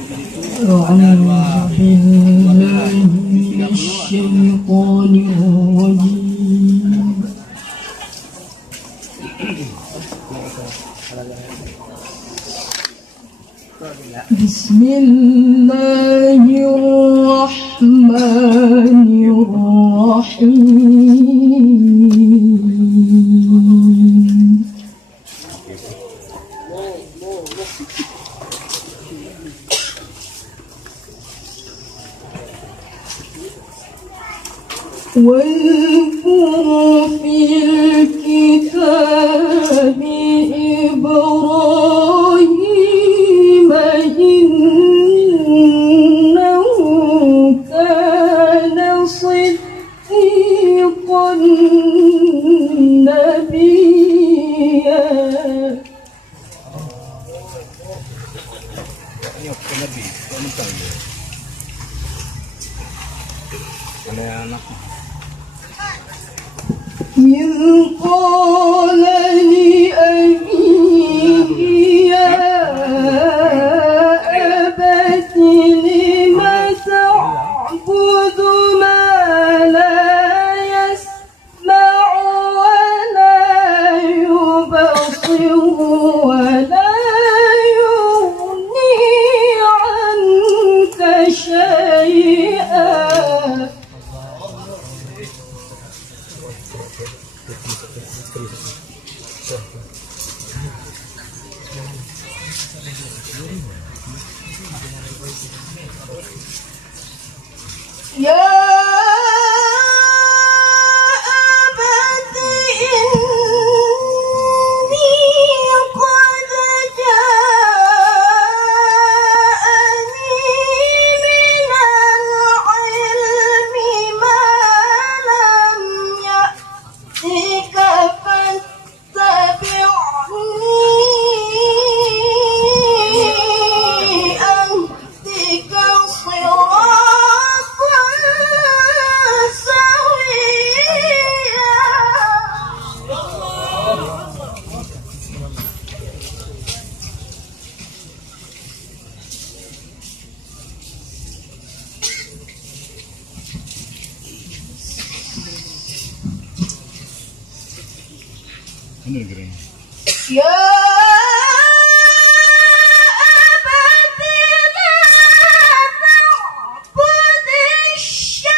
أعوذ بالله من الشيطان الرجيم. بسم الله الرحمن الرحيم. واذكر في الكتاب إبراهيم إنه كان صديقا نبيا. إذ قال لأبيه يا أبت لم تعبد ما لا يسمع ولا يبصر ولا يغني عنك شيئا. يا أبت إني قد جاءني من العلم ما لم يأتك فاتبعني أهدك صراطا سويا. يا أبت لا تعبد الشيطان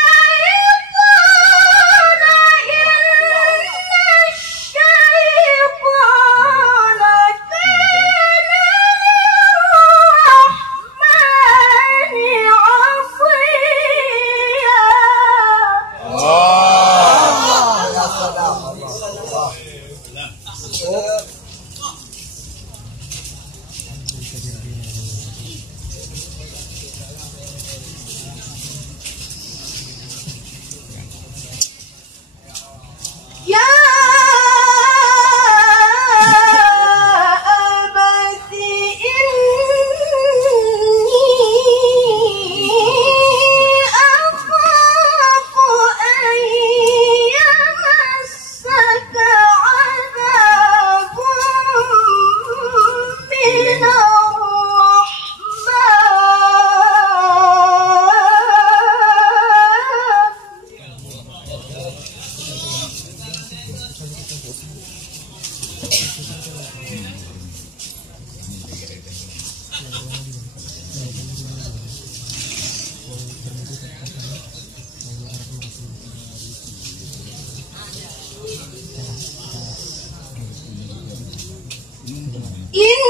إن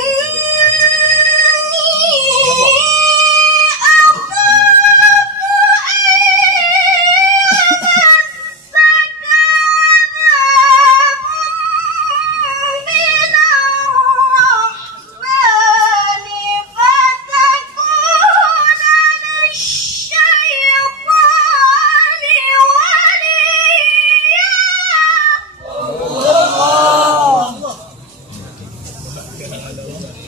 الشيطان كان للرحمن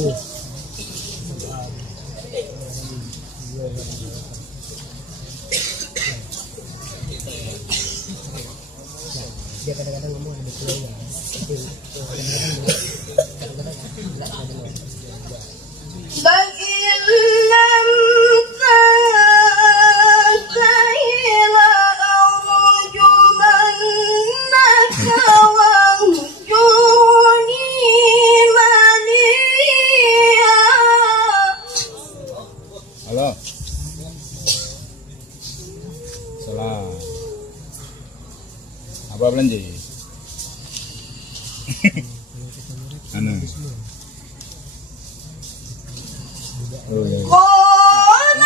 Dia kadang-kadang ngomong ada kuliah, tapi kadang-kadang enggak ada. لئن لم تنته لأرجمنك واهجرني مليا. Halo. Salah. Apa belanja? Anu. Oh, ya. قال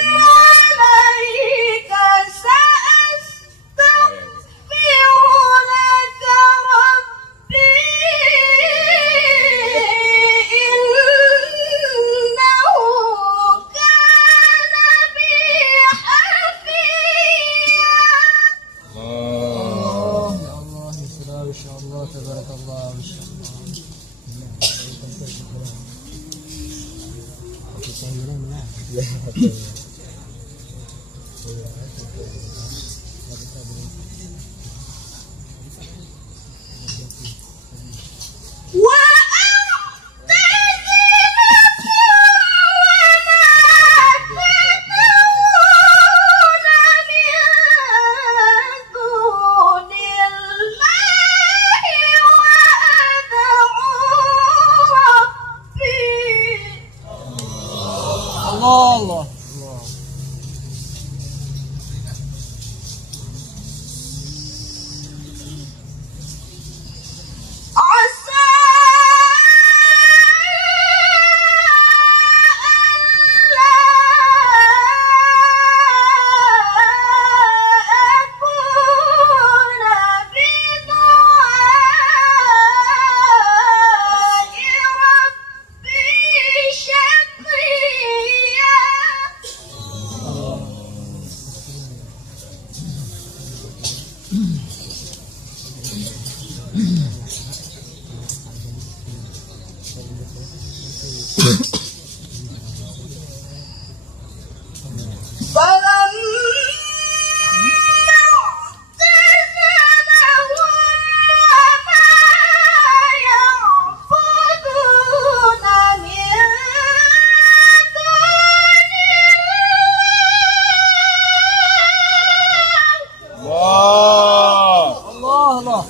سلام عليك سأستغفر لك ربي إنه كان بي حفيا. Oh. Ya Allah, insya Allah, tabarakallah, insya Allah. Allah. عسى ألا أكون بدعاء ربي شقيا. Wow. Allah.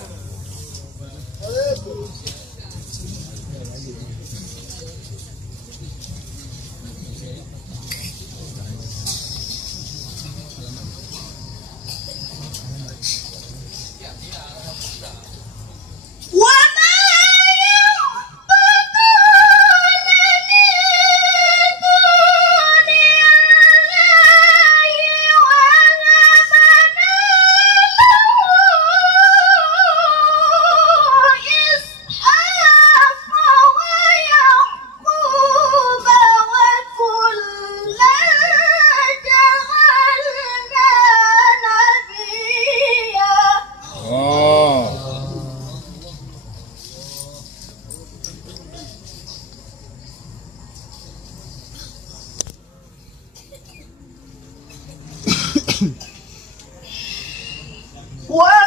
What?